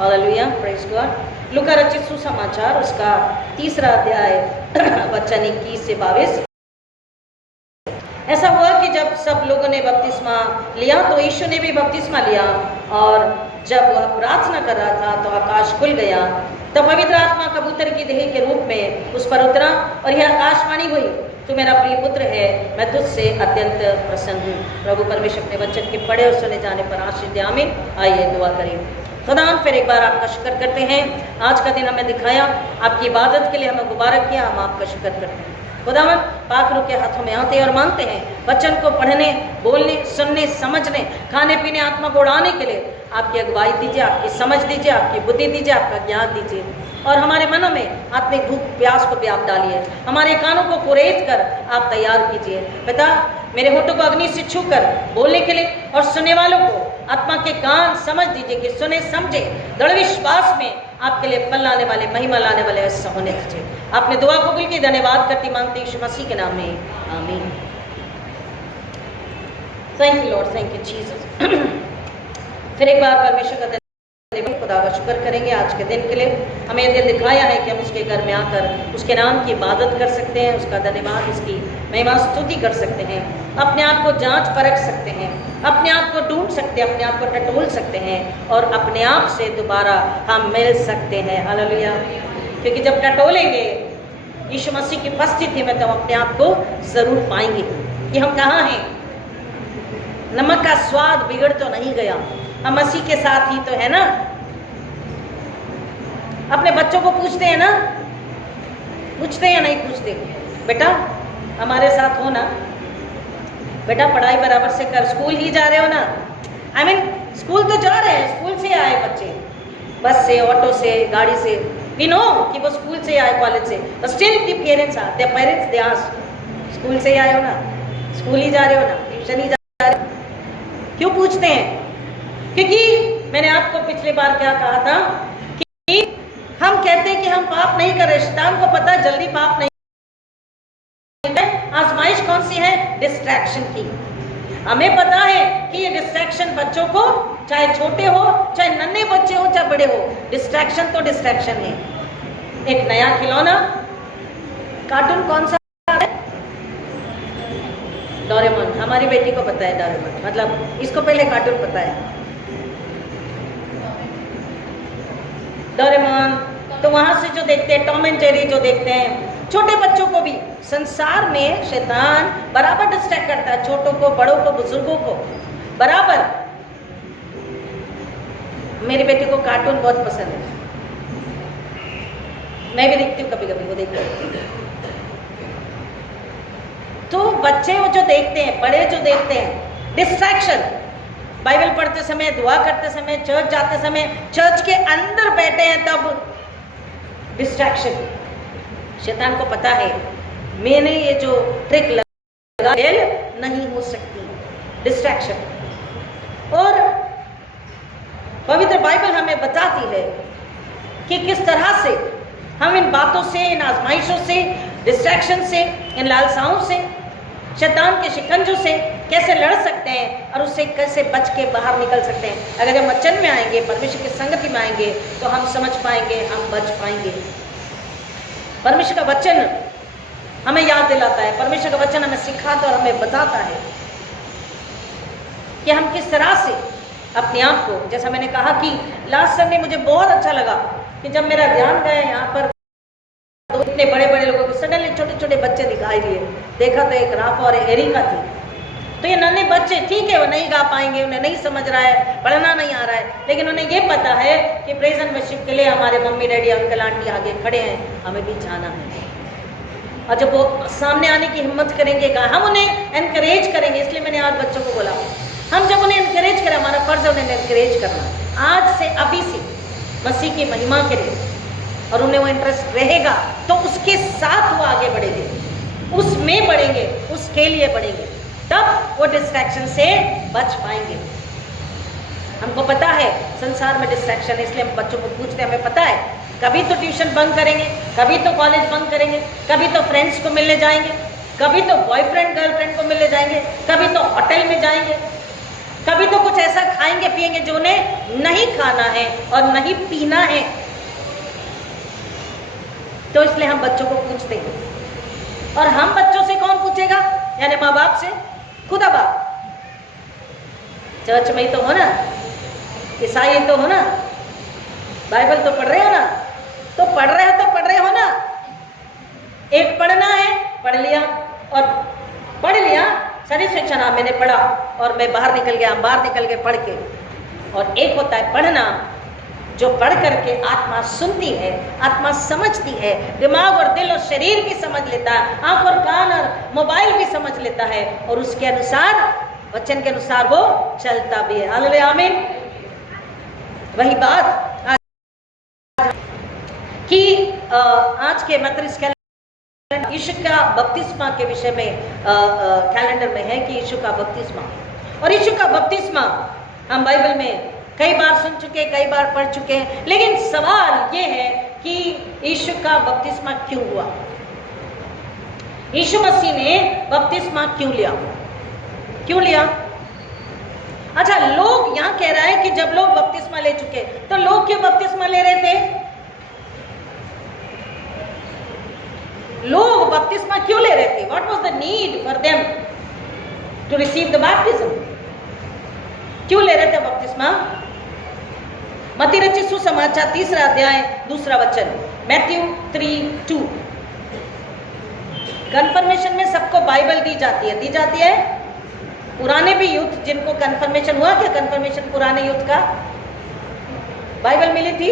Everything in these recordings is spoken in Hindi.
Hallelujah, praise God. लूका रचित सुसमाचार उसका 3 अध्याय वचन 21 से 22। ऐसा हुआ कि जब सब लोगों ने बपतिस्मा लिया तो यीशु ने भी बपतिस्मा लिया, और जब वह प्रार्थना कर रहा था तो आकाश खुल गया। तब पवित्र आत्मा कबूतर की देह के रूप में उस पर उतरा, और यह आकाशवाणी हुई, तू मेरा प्रिय पुत्र है, मैं तुझसे अत्यंत प्रसन्न हूँ। प्रभु परमेश्वर अपने वचन के पढ़े और सुने जाने पर आशीष दे, आमीन। आइए दुआ करें। खुदा फिर एक बार आपका शुक्र करते हैं, आज का दिन हमें दिखाया, आपकी इबादत के लिए हमें मुबारक किया, हम आपका शुक्र करते हैं। खुदावन पाक रूह के हाथों में आते हैं और मांगते हैं वचन को पढ़ने, बोलने, सुनने, समझने, खाने पीने, आत्मा को उड़ाने के लिए आपकी अगुवाई दीजिए, आपकी समझ दीजिए, आपकी बुद्धि दीजिए, आपका ज्ञान दीजिए, और हमारे मनों में आत्मिक भूख प्यास को भी आप डालिए, हमारे कानों को कुरेद कर आप तैयार कीजिए। पिता, मेरे होठों को अग्नि से छू कर बोलने के लिए, और सुनने वालों को आत्मा के कान समझ दीजिए कि सुने समझे, दृढ़ विश्वास में आपके लिए फल लाने वाले, महिमा लाने वाले ऐसा होने दीजिए। आपने दुआ कबूल की, धन्यवाद करती मांगते यीशु मसीह के नाम में, आमीन। Thank you Lord, thank you Jesus. फिर एक बार परमेश्वर का खुदा का शुक्र करेंगे आज के दिन के लिए। हमें यह दिन दिखाया है कि हम उसके घर में आकर उसके नाम की इबादत कर सकते हैं, उसका धन्यवाद, उसकी महिमा स्तुति कर सकते हैं, अपने आप को जांच परख सकते हैं, अपने आप को ढूंढ सकते हैं, अपने आप को टटोल सकते हैं, और अपने आप से दोबारा हम मिल सकते हैं। हालेलुया। क्योंकि जब टटोलेंगे यीशु मसीह की उपस्थिति में, तो हम अपने आप को जरूर पाएंगे कि हम कहाँ हैं। नमक का स्वाद बिगड़ तो नहीं गया, हम मसीह के साथ ही तो है ना। अपने बच्चों को पूछते हैं ना, पूछते हैं या नहीं पूछते, बेटा हमारे साथ हो ना, बेटा पढ़ाई बराबर से कर, स्कूल ही जा रहे हो ना। I mean, स्कूल तो जा रहे हैं, स्कूल से आए बच्चे, बस से, ऑटो से, गाड़ी से, वी नो कि वो स्कूल से आए, कॉलेज से, but still the parents are, their parents they ask, school से आए हो ना, स्कूल ही जा रहे हो ना, ट्यूशन ही जा रहे हो। क्यों पूछते हैं? क्योंकि मैंने आपको पिछली बार क्या कहा था कि हम कहते हैं कि हम पाप नहीं कर रहे, शैतान को पता है जल्दी पाप नहीं। आजमाइश कौन सी है? डिस्ट्रैक्शन की। हमें पता है कि ये डिस्ट्रैक्शन बच्चों को, चाहे छोटे हो, चाहे नन्हे बच्चे हो, चाहे बड़े हो, डिस्ट्रैक्शन तो डिस्ट्रैक्शन है। एक नया खिलौना, कार्टून कौन सा है? डोरेमोन। हमारी बेटी को पता है डोरेमोन, मतलब इसको पहले कार्टून पता है डोरेमोन। तो वहां से जो देखते हैं, टॉम एंड जेरी जो देखते हैं, छोटे बच्चों को भी संसार में शैतान बराबर डिस्ट्रैक्ट करता है, छोटों को, बड़ों को, बुजुर्गों को बराबर। मेरी बेटी को कार्टून बहुत पसंद है, मैं भी देखती हूँ, कभी कभी वो देखती हूँ। तो बच्चे वो जो देखते हैं, बड़े जो देखते हैं, डिस्ट्रैक्शन। बाइबल पढ़ते समय, दुआ करते समय, चर्च जाते समय, चर्च के अंदर बैठे हैं तब डिस्ट्रैक्शन। शैतान को पता है मैंने ये जो ट्रिक लगा नहीं हो सकती, डिस्ट्रैक्शन। और पवित्र बाइबल हमें बताती है कि किस तरह से हम इन बातों से, इन आजमाइशों से, डिस्ट्रैक्शन से, इन लालसाओं से, शैतान के शिकंजों से कैसे लड़ सकते हैं और उससे कैसे बच के बाहर निकल सकते हैं। अगर हम वचन में आएंगे, परमेश्वर की संगति में आएंगे, तो हम समझ पाएंगे, हम बच पाएंगे। परमेश्वर का वचन हमें याद दिलाता है, परमेश्वर का वचन हमें सिखाता और हमें बताता है कि हम किस तरह से अपने आप को, जैसा मैंने कहा कि लास्ट संडे मुझे बहुत अच्छा लगा कि जब मेरा ध्यान गया यहाँ पर, तो इतने बड़े बड़े लोगों को सडनली छोटे छोटे बच्चे दिखाई दिए। देखा तो एक राफा और एरिका थी। तो ये नन्हे बच्चे, ठीक है वो नहीं गा पाएंगे, उन्हें नहीं समझ रहा है, पढ़ना नहीं आ रहा है, लेकिन उन्हें ये पता है कि प्रेज एंड वर्शिप के लिए हमारे मम्मी डैडी अंकल आंटी आगे खड़े हैं, हमें भी जाना है। और जब वो सामने आने की हिम्मत करेंगे, हम उन्हें एनकरेज करेंगे। इसलिए मैंने आज बच्चों को बोला, हम जब उन्हें एनकरेज करें, हमारा फर्ज है उन्हें एनकरेज करना, आज से, अभी से, मसीह की महिमा के लिए। और उन्हें वो इंटरेस्ट रहेगा तो उसके साथ वो आगे बढ़ेंगे, उसमें बढ़ेंगे, उसके लिए बढ़ेंगे, तब वो डिस्ट्रैक्शन से बच पाएंगे। हमको पता है संसार में डिस्ट्रैक्शन है, इसलिए हम बच्चों को पूछते हैं, हमें पता है कभी तो ट्यूशन बंद करेंगे, कभी तो कॉलेज बंद करेंगे, कभी तो फ्रेंड्स को मिलने जाएंगे, कभी तो बॉयफ्रेंड गर्लफ्रेंड को मिलने जाएंगे, कभी तो होटल में जाएंगे, कभी तो कुछ ऐसा खाएंगे पिएंगे जो उन्हें नहीं खाना है और नहीं पीना है। तो इसलिए हम बच्चों को पूछते हैं। और हम बच्चों से कौन पूछेगा? यानी माँ बाप से, खुदा बाप। चर्च में ही तो हो ना, ईसाई तो हो ना, बाइबल तो पढ़ रहे हो ना, तो पढ़ रहे हो ना। एक पढ़ना है, पढ़ लिया, और पढ़ लिया सैटिस्फैक्शन, हाँ मैंने पढ़ा और मैं बाहर निकल गया पढ़ के। और एक होता है पढ़ना जो पढ़ करके आत्मा सुनती है, आत्मा समझती है, दिमाग और दिल और शरीर भी समझ लेता है, आंख और कान और मोबाइल भी समझ लेता है, और उसके अनुसार, वचन के अनुसार वो चलता भी है। हालेलुया, आमीन। वही बात कि आज के मैथोडिस्ट यीशु का बपतिस्मा के विषय में कैलेंडर में है कि यीशु का बपतिस्मा, और यीशु का बपतिस्मा हम बाइबल में कई बार सुन चुके, कई बार पढ़ चुके हैं, लेकिन सवाल ये है कि यीशु का बपतिस्मा क्यों हुआ? यीशु मसीह ने बपतिस्मा क्यों लिया? अच्छा, लोग यहाँ कह रहा है कि जब लोग बपतिस्मा ले चुके, तो लोग क्यों बपतिस्मा ले रहे थे? लोग बपतिस्मा क्यों ले रहे थे? What was the need for them to receive the baptism? क्यों ले रहे थे बपतिस्मा? मत्ती रचित सुसमाचार 3 अध्याय 2 वचन, मैथ्यू 3:2। कन्फर्मेशन में सबको बाइबल दी जाती है। पुराने भी यूथ जिनको कन्फर्मेशन हुआ, क्या कन्फर्मेशन पुराने यूथ का बाइबल मिली थी?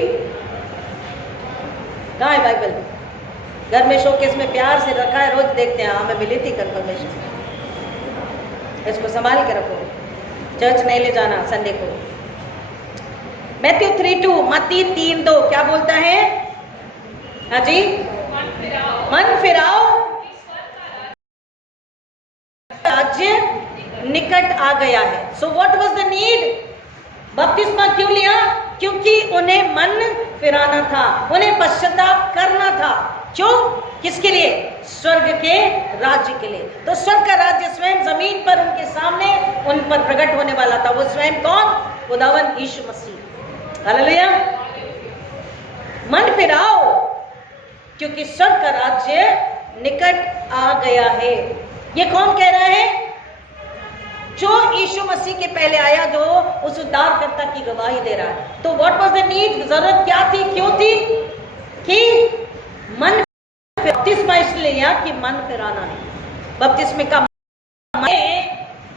कहाँ है बाइबल? घर में शोकेस में प्यार से रखा है, रोज देखते हैं, हमें मिली थी कन्फर्मेशन। इसको संभाल के रखो, चर्च नहीं ले जाना संडे को। मैथ्यू 3:2, मत्ती 3:2 क्या बोलता है? हाँ जी, मन फिराओ, राज्य निकट आ गया है। So what was the need? बपतिस्मा क्यों लिया? क्योंकि उन्हें मन फिराना था, उन्हें पश्चाताप करना था। क्यों? किसके लिए? स्वर्ग के राज्य के लिए। तो स्वर्ग का राज्य स्वयं जमीन पर उनके सामने उन पर प्रकट होने वाला था। वो स्वयं कौन? खुदावन यीशु मसीह। हालेलुया। मन फिराओ क्योंकि स्वर्ग का राज्य निकट आ गया है। ये कौन कह रहा है? जो यीशु मसीह के पहले आया, जो उस उद्धारकर्ता की गवाही दे रहा है। तो व्हाट वाज द नीड? जरूरत क्या थी, क्यों थी? कि मन बपतिस्मा इसलिए लिया कि मन फिराना है। बपतिस्मे का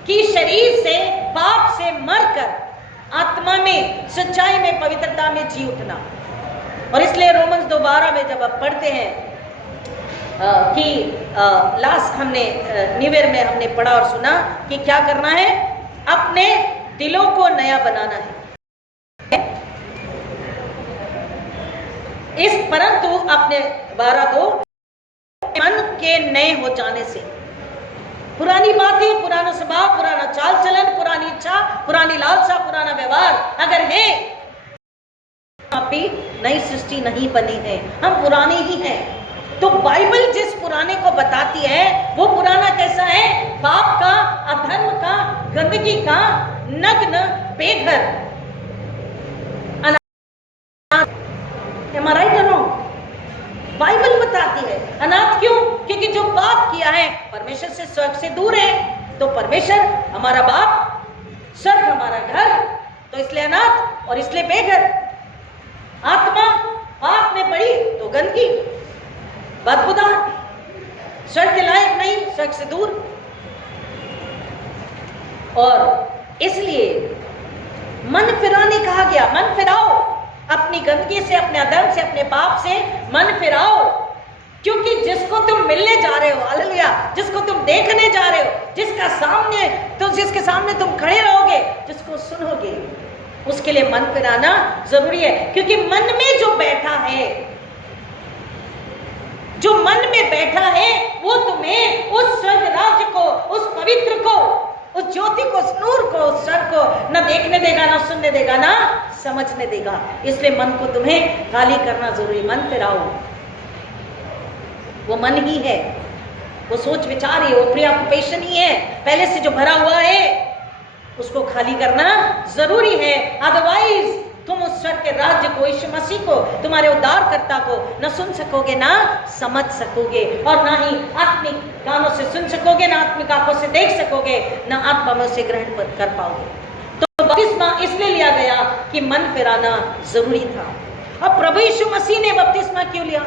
कि शरीर से, पाप से मरकर आत्मा में, सच्चाई में, पवित्रता में जी उठना। और इसलिए रोमन्स 2:12 में जब आप पढ़ते हैं कि लास्ट हमने न्यू ईयर में हमने पढ़ा और सुना कि क्या करना है? अपने दिलों को नया बनाना है। इस परंतु अपने 12:2 मन के नए हो जाने से। पुरानी बातें, पुराना स्वभाव, पुराना चाल चलन, पुरानी इच्छा, पुरानी लालसा, पुराना व्यवहार अगर है, अभी नई सृष्टि नहीं बनी है, हम पुराने ही हैं। तो बाइबल जिस पुराने को बताती है वो पुराना कैसा है? पाप का, अधर्म का, गंदगी का, नग्न, बेघर, Am I right or wrong? Bible बताती है अनाथ। क्यों? क्योंकि जो पाप किया है परमेश्वर से, स्वर्ग से दूर है। तो परमेश्वर हमारा बाप, स्वर्ग हमारा घर, तो इसलिए अनाथ और इसलिए बेघर। आत्मा पाप में पड़ी तो गंदगी, बदबूदार, स्वर्ग के लायक नहीं, स्वर्ग से दूर। और इसलिए मन फिराने कहा गया। मन फिराओ अपनी गंदगी से, अपने अधर्म से, अपने पाप से मन फिराओ। क्योंकि जिसको तुम मिलने जा रहे हो, हालेलुया, जिसको तुम देखने जा रहे हो, जिसके सामने तुम खड़े रहोगे, जिसको सुनोगे, उसके लिए मन फिराना जरूरी है। क्योंकि मन में जो बैठा है, जो मन में बैठा है, वो तुम्हें उस स्वर्ग राज्य को, उस पवित्र को, उस ज्योति को, उस नूर को, उस स्वर्ग को न देखने देगा, न सुनने देगा, न समझने देगा। इसलिए मन को तुम्हें खाली करना जरूरी। मन फिराओ, वो मन ही है, वो सोच विचार ही, वो प्रियॉक्युपेशन ही है, पहले से जो भरा हुआ है। उसको खाली करना जरूरी है। अदरवाइज तुम उस स्वर्ग के राज्य को, यीशु मसीह को, तुम्हारे उद्धारकर्ता को न सुन सकोगे, ना समझ सकोगे, और ना ही आत्मिक कानों से सुन सकोगे, ना आत्मिक आंखों से देख सकोगे, ना आत्मा में उसे ग्रहण कर पाओगे। तो बपतिस्मा इसलिए लिया गया कि मन फिराना जरूरी था। अब प्रभु यीशु मसीह ने बपतिस्मा क्यों लिया?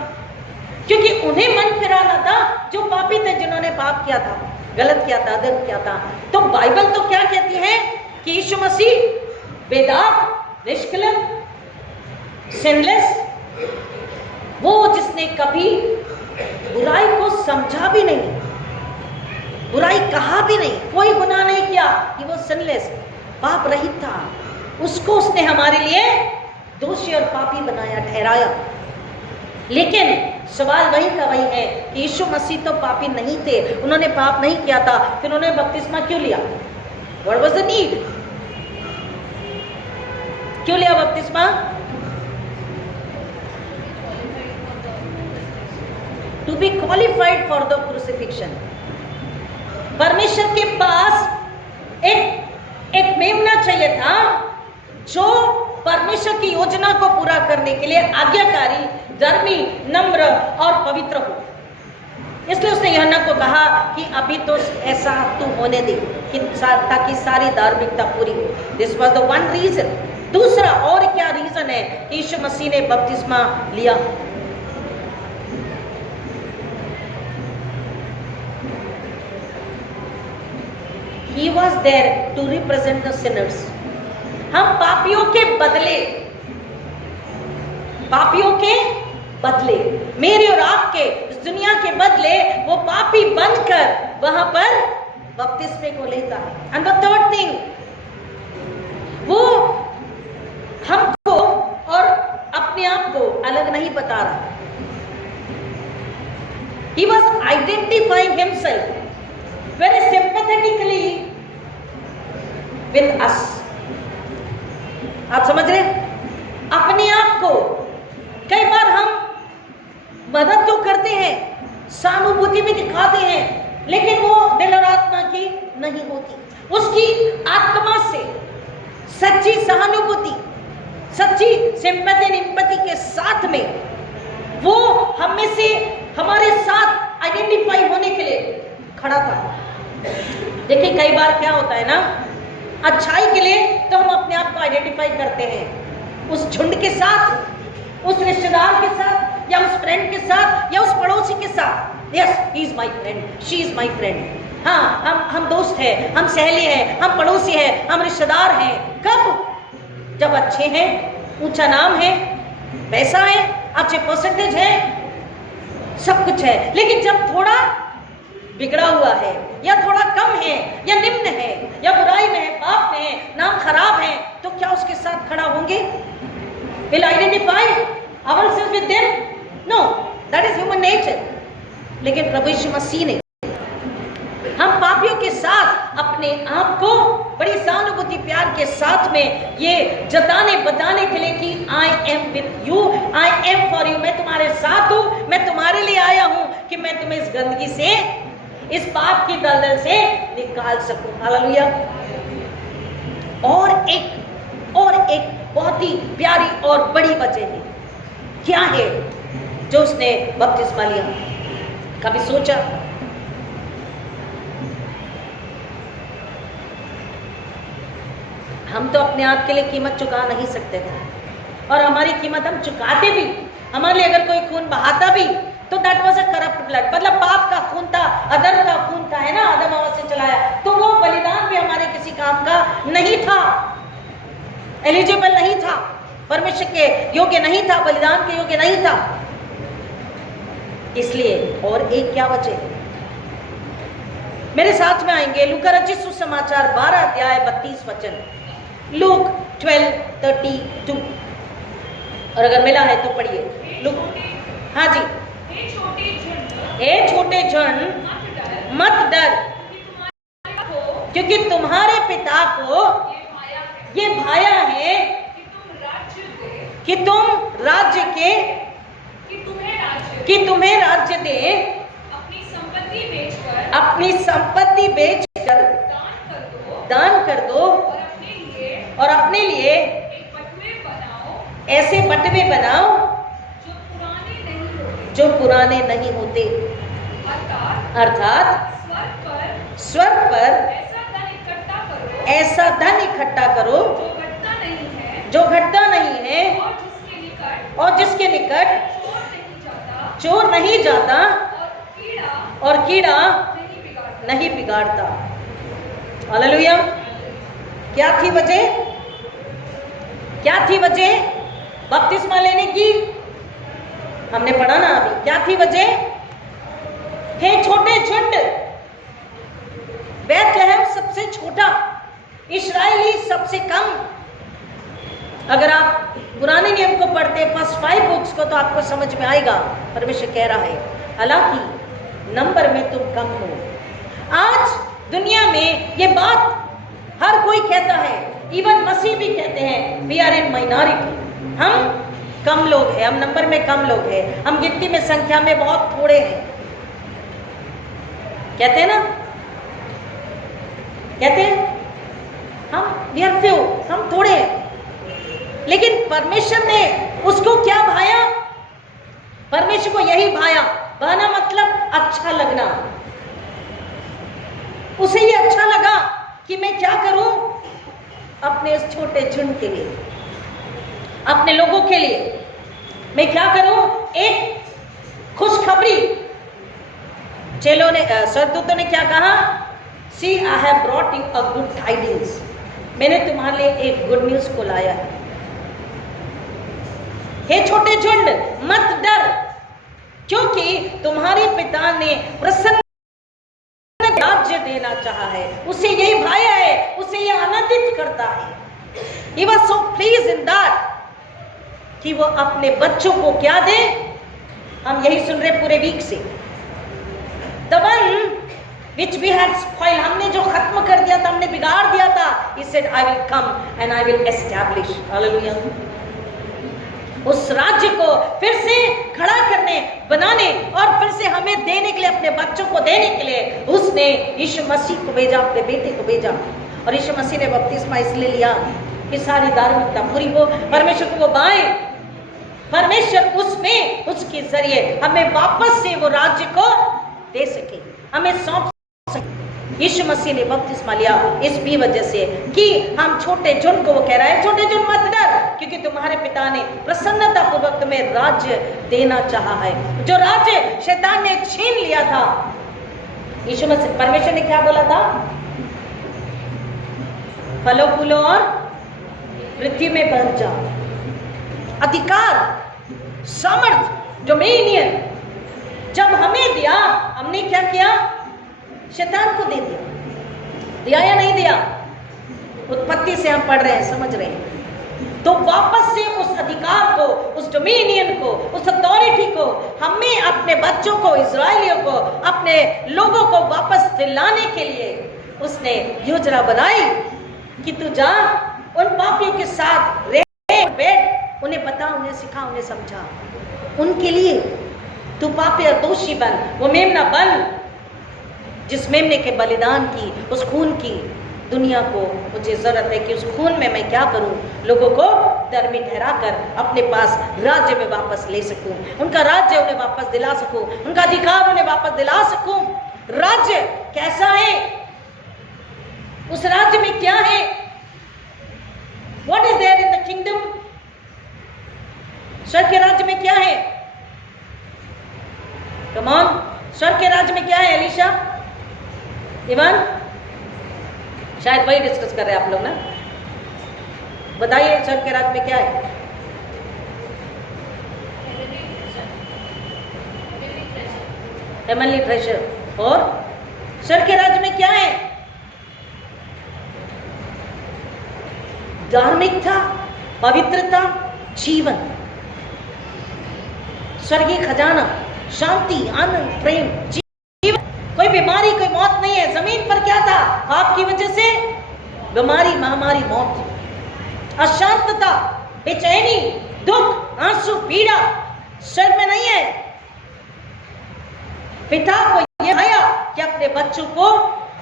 क्योंकि उन्हें मन फिराना था जो पापी थे, जिन्होंने पाप किया था, गलत किया था, अधर्म किया था। तो बाइबल तो क्या कहती है कि यीशु मसीह बेदाग, निष्कलंक, सिनलेस, वो जिसने कभी बुराई को समझा भी नहीं, बुराई कहा भी नहीं, कोई गुनाह नहीं किया, कि वो सिनलेस, पाप रहित था, उसको उसने हमारे लिए दोषी और पापी बनाया, ठहराया। लेकिन सवाल वही का वही है कि यीशु मसीह तो पापी नहीं थे, उन्होंने पाप नहीं किया था, फिर उन्होंने बपतिस्मा क्यों लिया? What was the need? क्यों लिया बपतिस्मा? To be qualified for the crucifixion. परमेश्वर के पास एक मेमना चाहिए था जो परमेश्वर की योजना को पूरा करने के लिए आज्ञाकारी, धर्मी, नम्र और पवित्र हो। इसलिए उसने यूहन्ना को कहा कि अभी तो ऐसा तू होने दे कि ताकि सारी धार्मिकता पूरी हो। This was the one reason. दूसरा और क्या रीजन है कि यीशु मसीह ने बपतिस्मा लिया? He was there to represent the sinners. हम पापियों के बदले, मेरे और आपके, इस दुनिया के बदले वो पापी बनकर वहां पर बपतिस्मे को लेता है। एंड द थर्ड थिंग, वो हमको और अपने आप को अलग नहीं बता रहा। He was identifying himself very sympathetically with us. आप समझ रहे? अपने आप को कई बार हम मदद तो करते हैं, सहानुभूति भी दिखाते हैं, लेकिन वो दिल और आत्मा की नहीं होती। उसकी आत्मा से सच्ची सहानुभूति, सच्ची सिंपैथी निम्पति के साथ में वो हम में से हमारे साथ आइडेंटिफाई होने के लिए खड़ा था। देखिए कई बार क्या होता है ना, अच्छाई के लिए तो हम अपने आप को आइडेंटिफाई करते हैं उस झुंड के साथ, उस रिश्तेदार के साथ, या उस फ्रेंड के साथ, या उस पड़ोसी के साथ। Yes, he is my friend, she is my friend. हाँ, हम दोस्त हैं, हम सहेली हैं, हम पड़ोसी हैं, हम रिश्तेदार हैं। कब? जब अच्छे हैं, ऊंचा नाम है, पैसा है, अच्छे परसेंटेज है, सब कुछ है। लेकिन जब थोड़ा बिगड़ा हुआ है, या थोड़ा कम है, या निम्न है, या बुराई में है, पाप में है, नाम खराब है, तो क्या उसके साथ खड़ा होंगे? Will identify ourselves with them? No, that is human nature. लेकिन प्रभु यीशु मसीह ने हम पापियों के साथ अपने आप को बड़ी सहानुभूति, प्यार के साथ में ये जताने बताने के लिए कि I am with you, I am for you, मैं तुम्हारे साथ हूँ, मैं तुम्हारे लिए आया हूँ कि मैं तुम्हें इस गंदगी से, इस पाप की दलदल से निकाल सकूं। हालेलुया। और एक बहुत ही प्यारी और बड़ी वजह है। क्या है जो उसने बपतिस्मा लिया? कभी सोचा? हम तो अपने आप के लिए कीमत चुका नहीं सकते थे, और हमारी कीमत हम चुकाते भी। हमारे लिए अगर कोई खून बहाता भी तो that was a corrupt blood, मतलब पाप का खून था, अधर्म का खून था, है ना, आदम हवा से चलाया, तो वो बलिदान भी हमारे किसी काम का नहीं था, एलिजिबल नहीं था, परमेश्वर के योग्य नहीं था, बलिदान के योग्य नहीं था। इसलिए और एक क्या वजह है? मेरे साथ में आएंगे लूका रचित सुसमाचार 12 अध्याय 32 वचन, लूक 12:32। और अगर मिला है तो पढ़िए। लूक, हाँ जी। ए छोटे झुंड मत डर, क्योंकि तुम्हारे पिता को ये भाया है कि तुम राज्य के, कि तुम्हें राज्य दे, अपनी संपत्ति बेचकर दान कर दो, ऐसे बटवे बनाओ जो पुराने नहीं होते, अर्थात स्वर्ग पर ऐसा धन इकट्ठा करो जो घटता नहीं है और जिसके निकट चोर नहीं जाता और कीड़ा नहीं बिगाड़ता। हालेलुया। क्या थी वजह? क्या थी वजह बपतिस्मा लेने की? हमने पढ़ा ना अभी। क्या थी वजह? हे छोटे झुंड, बैतलहम सबसे छोटा, इस्राएली सबसे कम। अगर आप पुराने नियम को पढ़ते फर्स्ट 5 बुक्स को तो आपको समझ में आएगा परमेश्वर कह रहा है हालांकि नंबर में तुम कम हो। आज दुनिया में ये बात हर कोई कहता है, इवन मसीह भी कहते हैं वी आर इन माइनॉरिटी, हम कम लोग हैं, हम नंबर में कम लोग हैं, हम गिनती में संख्या में बहुत थोड़े हैं। कहते हैं ना, कहते हैं हम वी आर फ्यू, हम थोड़े हैं। लेकिन परमेश्वर ने उसको क्या भाया? परमेश्वर को यही भाया। भाना मतलब अच्छा लगना। उसे ये अच्छा लगा कि मैं क्या करूं अपने इस छोटे झुंड के लिए, अपने लोगों के लिए मैं क्या करूं? एक खुशखबरी। चेलों ने, स्वर्गदूतों ने क्या कहा? See I have brought you a good tidings, मैंने तुम्हारे लिए एक गुड न्यूज को लाया है। हे छोटे झुंड, मत डर, क्योंकि तुम्हारे पिता ने प्रसन्न राज्य देना चाहा है। उसे यही भाया है, उसे यह आनंदित करता है। He was so pleased in that कि वो अपने बच्चों को क्या दे। हम यही सुन रहे पूरे वीक से। The one which we had spoiled, हमने जो खत्म कर दिया था, हमने बिगाड़ दिया था, He said I will come and I will establish. Hallelujah. उस राज्य को फिर से खड़ा करने, बनाने और फिर से हमें देने के लिए, अपने बच्चों को देने के लिए उसने यीशु मसीह को भेजा, अपने बेटे को भेजा। और यीशु मसीह ने बपतिस्मा इसलिए लिया कि सारी धार्मिकता पूरी हो, परमेश्वर को वो पाए, परमेश्वर उसमें उसके जरिए हमें वापस से वो राज्य को दे सके, हमें सौंप सके। यीशु मसीह ने बपतिस्मा लिया इस भी वजह से कि हम छोटे झुंड को, वो कह रहा है छोटे झुंड मत डर, क्योंकि तुम्हारे पिता ने प्रसन्नता पूर्वक तुम्हें राज्य देना चाहा है। जो राज्य शैतान ने छीन लिया था, यीशु मसीह, परमेश्वर ने क्या बोला था? फलो फूलो और पृथ्वी में बढ़ जाओ। अधिकार, सामर्थ, डोमिनियन जब हमें दिया, हमने क्या किया? शैतान को दे दिया या नहीं दिया? उत्पत्ति से हम पढ़ रहे हैं, समझ रहे हैं। तो वापस से उस अधिकार को, उस डोमिनियन को, उस अथॉरिटी को हमें, अपने बच्चों को, इजराइलियों को, अपने लोगों को वापस दिलाने के लिए उसने योजना बनाई कि तू जा उन पापियों के साथ रह, बैठ, उन्हें बता, उन्हें सिखा, उन्हें समझा। उनके लिए तू पापी और दोषी बन, वो मेमना बन जिस मेमने के बलिदान की, उस खून की दुनिया को मुझे जरूरत है कि उस खून में मैं क्या करूं? लोगों को धर्मी ठहरा कर अपने पास राज्य में वापस ले सकूं, उनका राज्य उन्हें वापस दिला सकूं, उनका अधिकार उन्हें वापस दिला सकूं। राज्य कैसा है? उस राज्य में क्या है? What is there in the kingdom? स्वर्ग के राज्य में क्या है? Come on, स्वर्ग के राज्य में क्या है? एलिशा, इवान, शायद वही डिस्कस कर रहे हैं आप लोग ना। बताइए स्वर्ग के राज्य में क्या है? Heavenly treasure. और स्वर्ग के राज्य में क्या है? धार्मिकता, पवित्रता, जीवन, स्वर्गीय खजाना, शांति, आनंद, प्रेम, जीवन। कोई बीमारी, कोई मौत नहीं है। जमीन पर क्या था? पाप की वजह से बीमारी, महामारी, मौत, अशांतता, बेचैनी, दुख, आंसू, पीड़ा स्वर्ग में नहीं है। पिता को यह आया कि अपने बच्चों को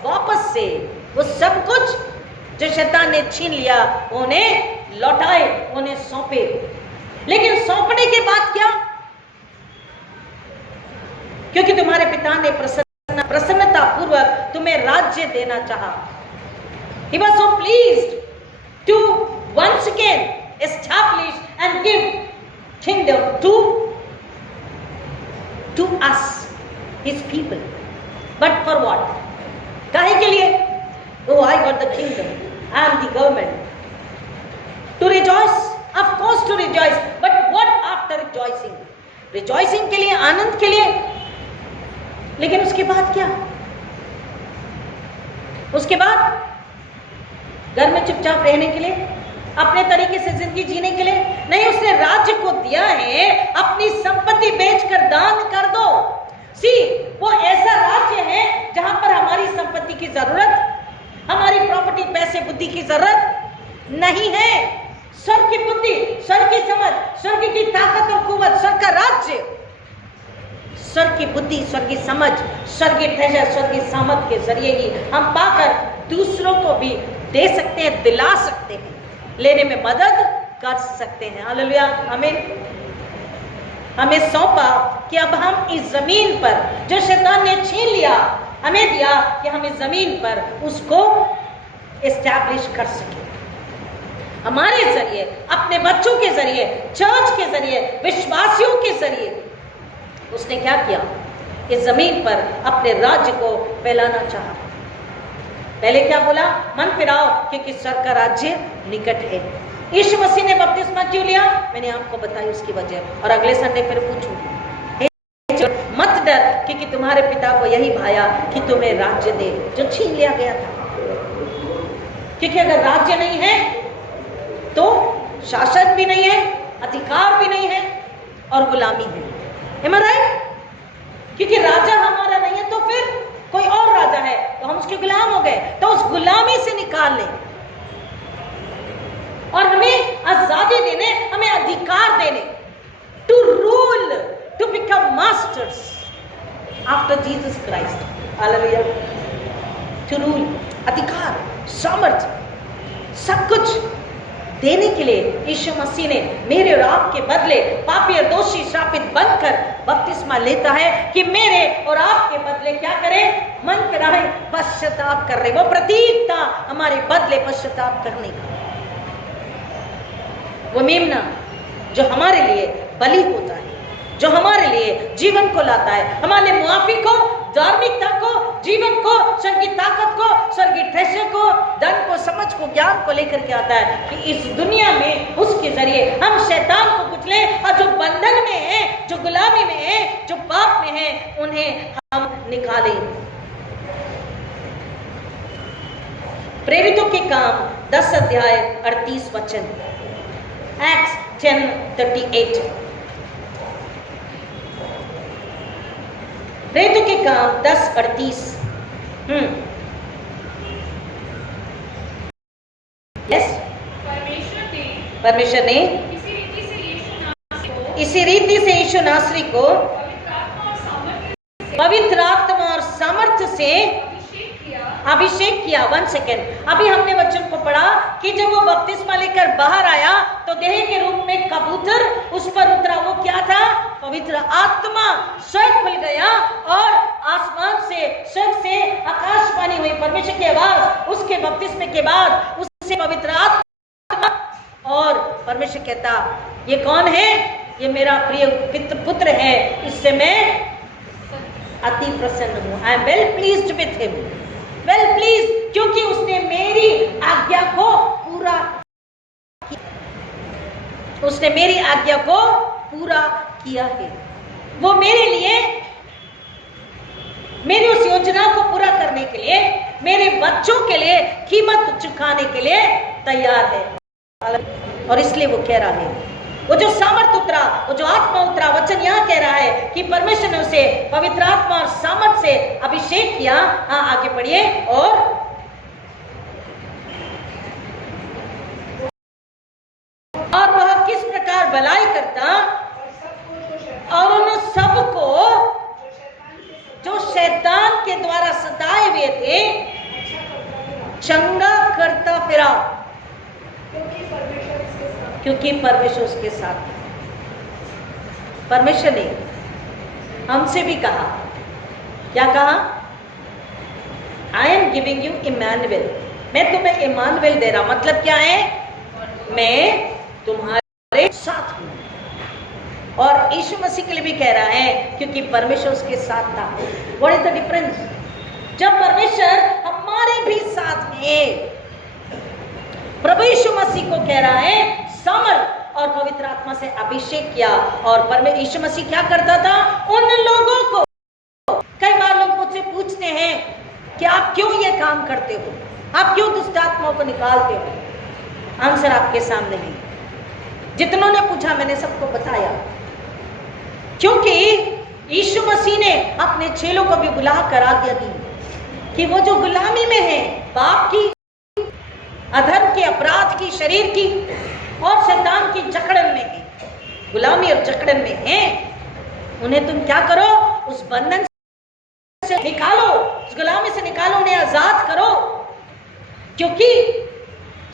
वापस से वो सब कुछ जो शैतान ने छीन लिया उन्हें लौटाए, उन्हें सौंपे। सौंपने के बाद क्या? क्योंकि तुम्हारे पिता ने प्रसन्नता पूर्वक तुम्हें राज्य देना चाहा। He was so pleased to once again establish and give kingdom to us, his people. But for what? काहे के लिए? Oh, I got the kingdom. I am the government. To rejoice, of course to rejoice. But what after rejoicing? Rejoicing के लिए, आनंद के लिए, लेकिन उसके बाद क्या? उसके बाद घर में चुपचाप रहने के लिए, अपने तरीके से जिंदगी जीने के लिए नहीं। उसने राज्य को दिया है, अपनी संपत्ति बेचकर दान कर दो। सी, वो ऐसा राज्य है जहां पर हमारी संपत्ति की जरूरत, हमारी प्रॉपर्टी, पैसे, बुद्धि की जरूरत नहीं है। स्वर्ग की बुद्धि, स्वर्ग की समझ, स्वर्ग की ताकत और कुव्वत, स्वर्ग का राज्य, स्वर्ग की बुद्धि, स्वर्ग की समझ, स्वर्ग की ट्रेजर, स्वर्ग की सामर्थ के जरिए ही हम पाकर दूसरों को भी दे सकते हैं, दिला सकते हैं, लेने में मदद कर सकते हैं। हालेलुया, आमीन। हमें सौंपा कि अब हम इस जमीन पर जो शैतान ने छीन लिया, हमें दिया कि हम इस जमीन पर उसको एस्टैब्लिश कर सके। हमारे जरिए, अपने बच्चों के जरिए, चर्च के जरिए, विश्वासियों के जरिए उसने क्या किया? इस जमीन पर अपने राज्य को फैलाना चाहा। पहले क्या बोला? मन फिराओ क्योंकि स्वर्ग का राज्य निकट है। यीशु मसीह ने बपतिस्मा क्यों लिया? मैंने आपको बताई उसकी वजह, और अगले संडे फिर पूछूंगी। मत डर क्योंकि तुम्हारे पिता को यही भाया कि तुम्हें राज्य दे जो छीन लिया गया था। क्योंकि अगर राज्य नहीं है तो शासन भी नहीं है, अधिकार भी नहीं है और गुलामी है। Am I right? क्योंकि राजा हमारा नहीं है तो फिर कोई और राजा है तो हम उसके गुलाम हो गए, तो उस गुलामी से निकाल लें और हमें आजादी देने, हमें अधिकार देने, to rule, to become masters after Jesus Christ. Hallelujah. To rule, अधिकार, सामर्थ, सब कुछ देने के लिए यीशु मसीह ने मेरे और आपके बदले पापी और दोषी श्रापित बनकर बपतिस्मा लेता है कि मेरे और आपके बदले क्या करे? मन फिराए, पश्चाताप कर रहे। वो प्रतीक था हमारे बदले पश्चाताप करने का। वो मेमना जो हमारे लिए बलि होता है, जो हमारे लिए जीवन को लाता है, हमारे लिए मुआफी को, धार्मिकता को, जीवन को, स्वर्ग की ताकत को, स्वर्ग की ट्रेजर को, धन को, समझ को, ज्ञान को लेकर के आता है कि इस दुनिया में उसके जरिए हम शैतान को कुचले और जो बंधन में है, जो गुलामी में है, जो पाप में है, उन्हें हम निकालें। प्रेरितों के काम 10 अध्याय 38 वचन, Acts 10:38। प्रेरितों के काम 10:38। यस, परमेश्वर ने इसी रीति से यीशु नासरी को पवित्र आत्मा और सामर्थ्य से अभिषेक किया। 1 सेकेंड, अभी हमने वचन को पढ़ा कि जब वो बपतिस्मा लेकर बाहर आया तो देह के रूप में कबूतर उस पर उतरा। वो क्या था? पवित्र आत्मा। स्वर्ग खुल गया और आसमान से, स्वर्ग से आकाशवाणी हुई, परमेश्वर की आवाज। उसके बपतिस्मे के बाद उससे पवित्र आत्मा, और परमेश्वर कहता ये कौन है? ये मेरा प्रिय पुत्र है, इससे मैं अति प्रसन्न हूं। I am well pleased with him. Well please, क्योंकि उसने मेरी आज्ञा को पूरा किया। उसने मेरी आज्ञा को पूरा किया है। वो मेरे लिए, मेरी उस योजना को पूरा करने के लिए, मेरे बच्चों के लिए कीमत चुकाने के लिए तैयार है। और इसलिए वो कह रहा है, वो जो सामर्थ उतरा, वो जो आत्मा उतरा, वचन यहाँ कह रहा है कि परमेश्वर ने उसे पवित्र आत्मा और सामर्थ से अभिषेक किया। हाँ, आगे पढ़िए। और वह किस प्रकार भलाई करता और उन सबको जो शैतान के द्वारा सताए हुए थे चंगा करता फिरा, क्योंकि परमेश्वर उसके साथ था। परमेश्वर ने हमसे भी कहा, क्या कहा? I am giving you Emmanuel, मैं तुम्हें इमैनुअल दे रहा। मतलब क्या है? मैं तुम्हारे साथ हूं। और यीशु मसीह के लिए भी कह रहा है क्योंकि परमेश्वर उसके साथ था। What is the difference? जब परमेश्वर हमारे भी साथ है, प्रभु यीशु मसीह को कह रहा है सामर्थ और पवित्र आत्मा से अभिषेक किया। और यीशु मसीह क्या करता था? उन लोगों को, कई बार लोग मुझसे पूछते हैं कि आप क्यों ये काम करते हो, आप क्यों दुष्ट आत्माओं को निकालते हो? आंसर आपके सामने है। जितनों ने पूछा मैंने सबको बताया, क्योंकि यीशु मसीह ने अपने चेलों को भी बुला कर आज्ञा दी कि वो जो गुलामी में है, पाप की, अधर्म के, अपराध की, शरीर की और शैतान की जकड़न में है, गुलामी और जकड़न में है, उन्हें तुम क्या करो? उस बंधन से निकालो, उस गुलामी से निकालो, उन्हें आजाद करो। क्योंकि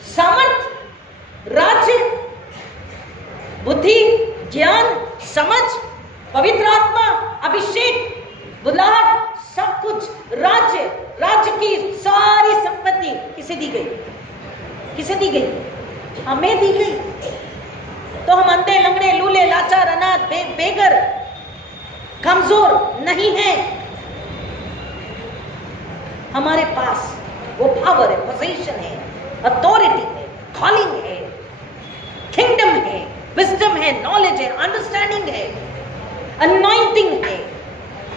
सामर्थ, राज्य, बुद्धि, ज्ञान, समझ, पवित्र आत्मा, अभिषेक, बुलाहट, सब कुछ, राज्य की सारी संपत्ति किसे दी गई? किसे दी गई? हमें दी गई। तो हम अंधे, लंगड़े, लूले, लाचार, अनाथ, बेघर, कमजोर नहीं हैं। हमारे पास वो पावर है, पोजीशन है, अथॉरिटी है, कॉलिंग है, किंगडम है, विजडम है, नॉलेज है, अंडरस्टैंडिंग है, अनॉइंटिंग है,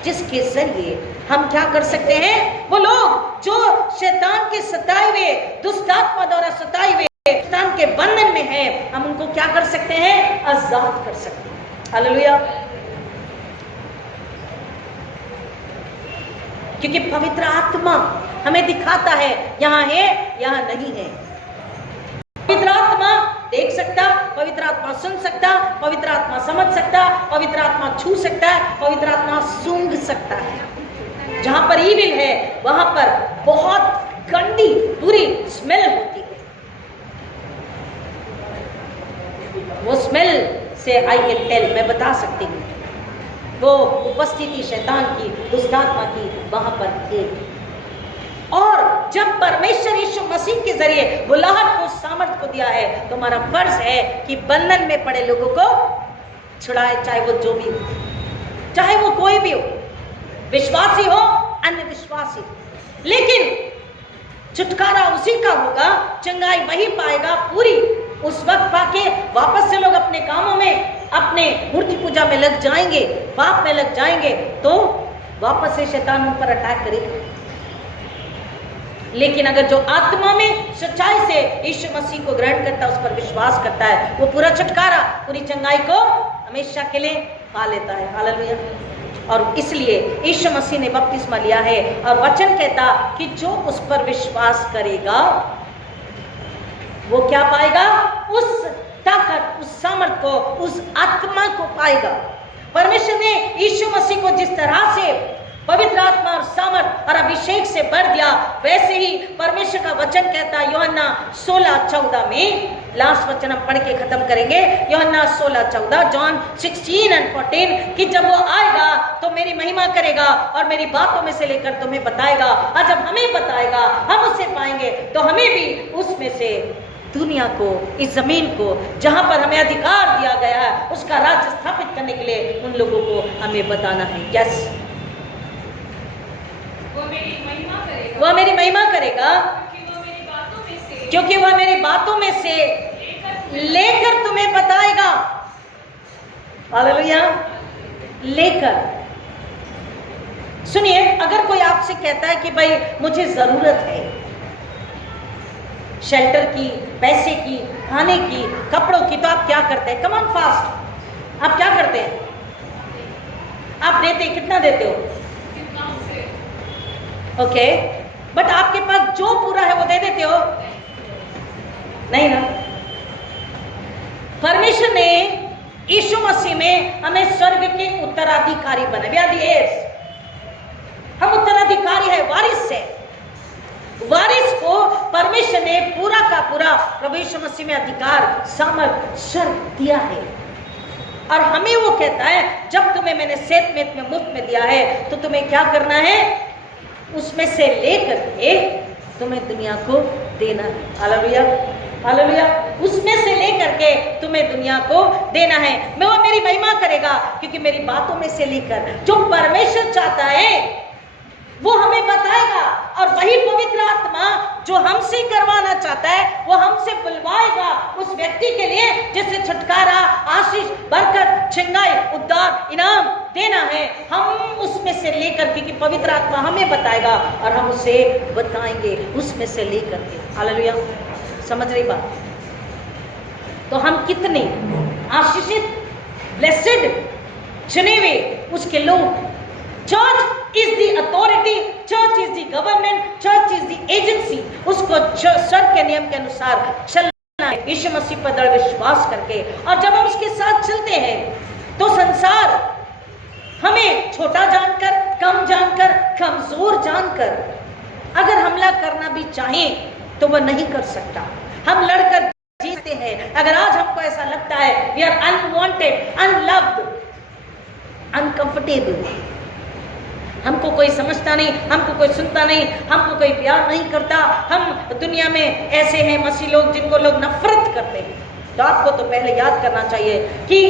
जिसके जरिए हम क्या कर सकते हैं? वो लोग जो शैतान के सताए हुए, दुष्ट आत्मा द्वारा सताए हुए, शैतान के बंधन में है, हम उनको क्या कर सकते हैं? आजाद कर सकते हैं। हालेलुया। क्योंकि पवित्र आत्मा हमें दिखाता है यहाँ है, यहाँ नहीं है। पवित्र आत्मा देख सकता, पवित्र आत्मा सुन सकता, पवित्र आत्मा समझ सकता, पवित्र आत्मा छू सकता, पवित्र आत्मा सूंघ सकता है। जहां पर ईविल है वहां पर बहुत गंदी बुरी स्मेल होती है। वो स्मेल से आई कैन टेल, मैं बता सकती हूँ, वो उपस्थिति शैतान की, दुष्ट आत्मा की वहां पर है। और जब परमेश्वर यीशु मसीह के जरिए बुलाहट को, सामर्थ को दिया है, तो हमारा फर्ज है कि बंधन में पड़े लोगों को छुड़ाए, चाहे वो जो भी हो, चाहे वो कोई भी हो, विश्वासी हो, अन्य विश्वासी। लेकिन छुटकारा उसी का होगा, चंगाई वही पाएगा पूरी। उस वक्त पाके वापस से लोग अपने कामों में, अपने मूर्ति पूजा में लग जाएंगे, पाप में लग जाएंगे, तो वापस से शैतान उन पर अटैक करेगा। लेकिन अगर जो आत्मा में सच्चाई से यीशु मसीह को ग्रहण करता है, उस पर विश्वास करता है, वो पूरा छुटकारा, पूरी चंगाई को हमेशा के लिए पा लेता है। हालेलुया। और इसलिए यीशु मसीह ने बपतिस्मा लिया है, और वचन कहता कि जो उस पर विश्वास करेगा वो क्या पाएगा? उस ताकत, उस सामर्थ को, उस आत्मा को पाएगा। परमेश्वर ने यीशु मसीह को जिस तरह से पवित्र आत्मा और सामर्थ और अभिषेक से भर दिया, वैसे ही परमेश्वर का वचन कहता है यूहन्ना 16:14 में, लास्ट वचन हम पढ़ के खत्म करेंगे, यूहन्ना 16:14, जॉन 16:14, कि जब वो आएगा तो मेरी महिमा करेगा और मेरी बातों में से लेकर तुम्हें बताएगा, और जब हमें बताएगा हम उससे पाएंगे, तो हमें भी उसमें से दुनिया को, इस जमीन को जहां पर हमें अधिकार दिया गया है, उसका राज्य स्थापित करने के लिए उन लोगों को हमें बताना है। यस, वो मेरी महिमा करेगा क्योंकि वह मेरी बातों में से लेकर तुम्हें बताएगा। हालेलुया। लेकर, सुनिए, अगर कोई आपसे कहता है कि भाई मुझे जरूरत है शेल्टर की, पैसे की, खाने की, कपड़ों की, तो आप क्या करते हैं? कम ऑन फास्ट, आप क्या करते हैं? आप देते, कितना देते हो? ओके, बट आपके पास जो पूरा है वो दे देते हो? नहीं ना। परमेश्वर ने यीशु मसीह में हमें स्वर्ग के उत्तराधिकारी बना, वी आर द heirs। हम उत्तराधिकारी है, वारिस है। वारिस को परमेश्वर ने पूरा का पूरा प्रभु यीशु मसीह में अधिकार, सामर्थ, स्वर्ग दिया है। और हमें वो कहता है जब तुम्हें मैंने सेतमेत में मुफ्त में दिया है तो तुम्हें क्या करना है, उसमें से लेकर के तुम्हें दुनिया को देना है। Hallelujah, hallelujah. उसमें से लेकर के तुम्हें दुनिया को देना है। मैं वो मेरी महिमा करेगा, क्योंकि मेरी बातों में से लेकर जो परमेश्वर चाहता है वो हमें बताएगा, और वही पवित्र आत्मा जो हमसे करवाना चाहता है वो हमसे बुलवाएगा उस व्यक्ति के लिए जिससे छुटकारा, आशीष, बरकत, छिंगाई, उद्धार, इनाम देना है। हम उसमें से लेकर, क्योंकि पवित्र आत्मा हमें बताएगा और हम उसे बताएंगे उसमें से लेकर के। हालेलुया, समझ रही बात? तो हम कितने आशीषित, ब्लेसेड, चुने हुए उसके लोग। Church is the authority, church is the government, church is the agency. उसको स्वर्ग के नियम के अनुसार चलना है, यीशु मसीह पर दृढ़ विश्वास करके। और जब हम उसके साथ चलते हैं तो संसार हमें छोटा जानकर, कम जानकर, कमजोर जानकर अगर हमला करना भी चाहे तो वह नहीं कर सकता। हम लड़कर जीते हैं। अगर आज हमको ऐसा लगता है we are unwanted, unloved, uncomfortable, हमको कोई समझता नहीं, हमको कोई सुनता नहीं, हमको कोई प्यार नहीं करता, हम दुनिया में ऐसे हैं मसीह लोग जिनको लोग नफरत करते हैं, तो आपको तो पहले याद करना चाहिए कि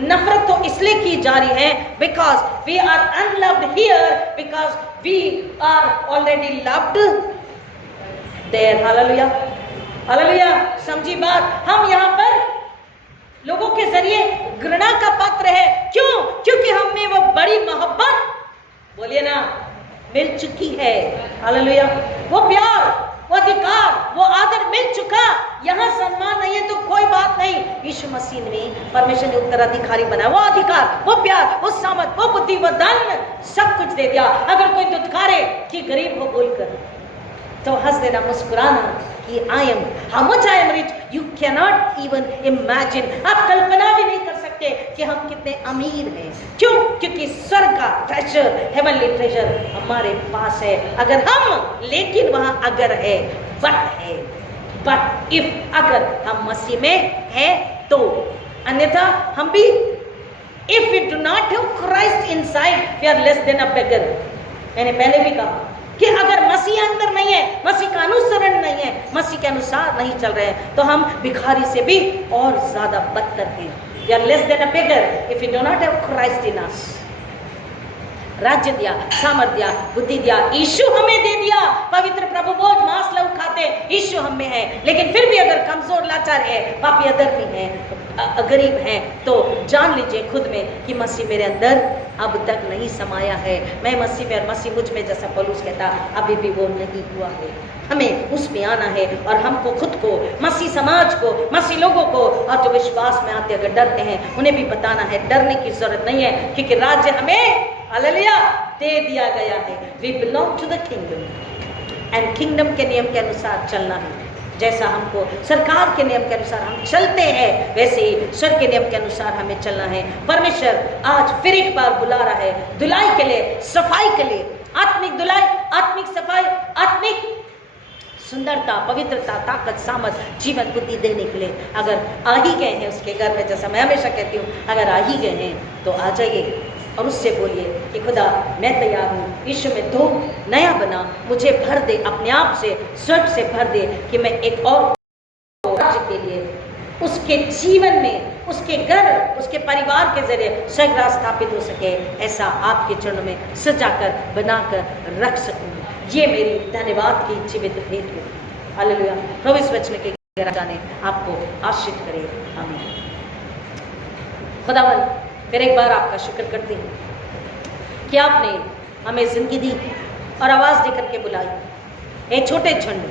नफरत तो इसलिए की जा रही है because we are unloved here, because we are already loved there. Hallelujah, hallelujah. समझी बात? हम यहाँ पर लोगों के जरिए घृणा का पात्र है। क्यों? क्योंकि हमें वो बड़ी मोहब्बत, बोलिए ना, मिल चुकी है। हालेलुया। वो प्यार, वो अधिकार, वो आदर मिल चुका। यहाँ सम्मान नहीं है तो कोई बात नहीं, यीशु मसीह ने परमेश्वर ने उत्तराधिकारी बनाया। वो अधिकार, वो प्यार, वो सामर्थ, वो बुद्धि, वो धन सब कुछ दे दिया। अगर कोई दुत्कारे कि गरीब हो बोलकर तो हंस देना, मुस्कुराना कि I am, how much I am rich, you can not even imagine. आप कल्पना भी नहीं कर सकते कि हम कितने अमीर हैं। क्यों? क्योंकि स्वर्ग का ट्रेजर, हेवनली ट्रेजर हमारे पास है। अगर हम, लेकिन वहां अगर है, बट है, बट इफ, अगर हम मसीह में है तो, अन्यथा हम भी, if we do not have Christ inside we are less than a beggar. मैंने पहले भी कहा कि अगर मसीह अंदर नहीं है, मसीह का अनुसरण नहीं है, मसीह के अनुसार नहीं चल रहे हैं, तो हम भिखारी से भी और ज्यादा बदतर हैं। We are less than a beggar if we do not have Christ in us. राज्य दिया, सामर्थ दिया, बुद्धि दिया, यीशु हमें दे दिया। पवित्र प्रभु बोझ मांस लहू खाते, यीशु हम में है। लेकिन फिर भी अगर कमजोर, लाचार है, पापी, अधर्मी है, गरीब है, तो जान लीजिए खुद में कि मसीह मेरे अंदर अब तक नहीं समाया है। मैं मसीह में और मसीह मुझ में, जैसा पौलुस कहता, अभी भी वो नहीं हुआ है। हमें उसमें आना है और हमको खुद को, मसीह समाज को, मसीह लोगों को, और जो विश्वास में आते अगर डरते हैं उन्हें भी बताना है डरने की जरूरत नहीं है, क्योंकि राज्य हमें, हालेलुया, दे दिया गया है। We belong to the kingdom, and kingdom के नियम के अनुसार चलना है। जैसा हमको सरकार के नियम के अनुसार हम चलते हैं, वैसे ही स्वर्ग के नियम के अनुसार हमें चलना है। परमेश्वर आज फिर एक बार बुला रहा है धुलाई के लिए, सफाई के लिए, आत्मिक धुलाई, आत्मिक सफाई, आत्मिक सुंदरता, पवित्रता, ताकत, सामर्थ, जीवन, बुद्धि देने के लिए। अगर आ ही गए हैं उसके घर में, जैसा मैं हमेशा कहती हूँ, अगर आ ही गए हैं तो आ जाइए और उससे बोलिए कि खुदा मैं तैयार हूँ, यीशु में धो, नया बना, मुझे भर दे अपने आप से, स्वर्ग से भर दे कि मैं एक और राज्य के लिए, उसके जीवन में, उसके घर, उसके परिवार के जरिए स्वर्ग राज स्थापित हो सके, ऐसा आपके चरणों में सजाकर, बनाकर रख सकूँ। ये मेरी धन्यवाद की जीवित भेंट है। हालेलुया। प्रभु इस वचन के जाने आपको आशीष करे। आमीन। खुदावन, फिर एक बार आपका शुक्र करती हूँ कि आपने हमें जिंदगी दी और आवाज देकर के बुलाई। एक छोटे झुंड,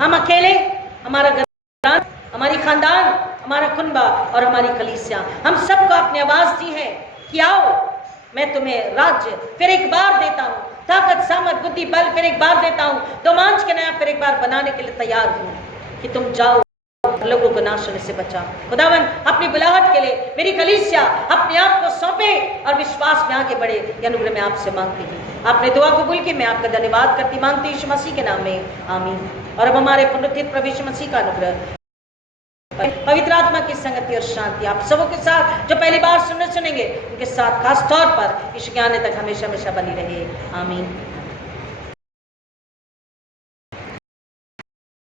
हम अकेले, हमारा घराना, हमारी खानदान, हमारा कुनबा और हमारी कलीसिया, हम सबको आपने आवाज दी है कि आओ, मैं तुम्हें राज्य फिर एक बार देता हूँ, ताकत, सामर्थ, बुद्धि, बल फिर एक बार देता हूँ, रोमांच के नया फिर एक बार बनाने के लिए तैयार हूँ कि तुम जाओ, लोगों को नाश होने से बचाओ। खुदावन, अपनी बुलाहट के लिए मेरी कलीसिया अपने आप को सौंपे और विश्वास में आगे बढ़े, ये अनुग्रह मैं आपसे मांगती हूँ। आपने दुआ कबूल की, मैं आपका धन्यवाद करती मांगती यीशु मसीह के नाम में, आमीन। और अब हमारे पुनरुत्थित प्रभु यीशु मसीह का अनुग्रह पवित्र आत्मा की संगति और शांति आप सबों के साथ, जो पहली बार सुनेंगे उनके साथ खास तौर पर इस ज्ञान तक हमेशा हमेशा बनी रहे। आमीन।